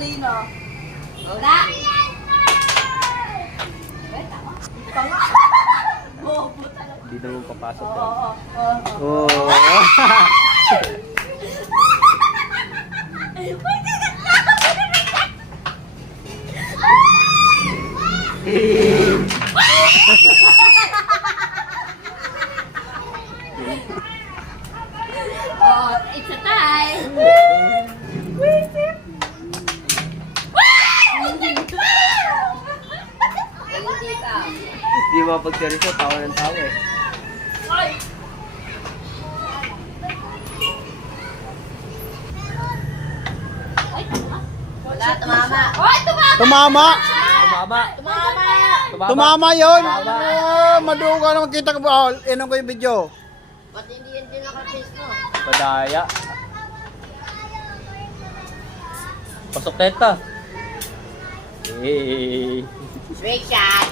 kanina. Wala. Tama. Bobo talaga. Hindi naman papasok Oo, yan. oo, oo. Oh. Oh, it's a tie. Hindi ka. Hindi mapagseryoso, tawa ng tawa eh. Ay! Ay, tama. Wala, tumama. Ay, tumama! Tumama! Tumama! Tumama! Tumama yun! Maduga naman kita ko ba? Inom ko yung video. Ba't hindi yan din naka-face mo? Padaya. Pasok teta. Hey. Straight shot!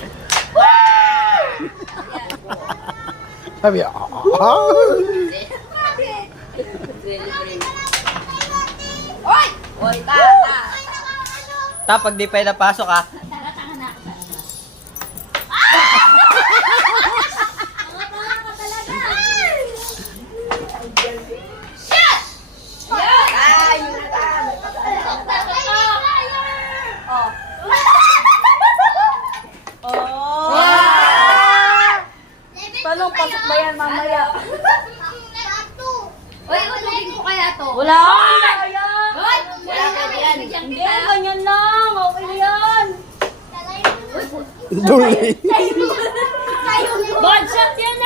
Sabi, Oy! Oy, ta! Ta, pag di pa napasok ah. Tanga na. Shot! Yan! Ay, yun na ta! Oh. Oh! Paano pasok ba yan mamaya? Uy, ulugin ko kaya to. Wala! Hoy! Wala ka yan. Hindi, ganyan lang. Okay yan. Duli. Bad shot yan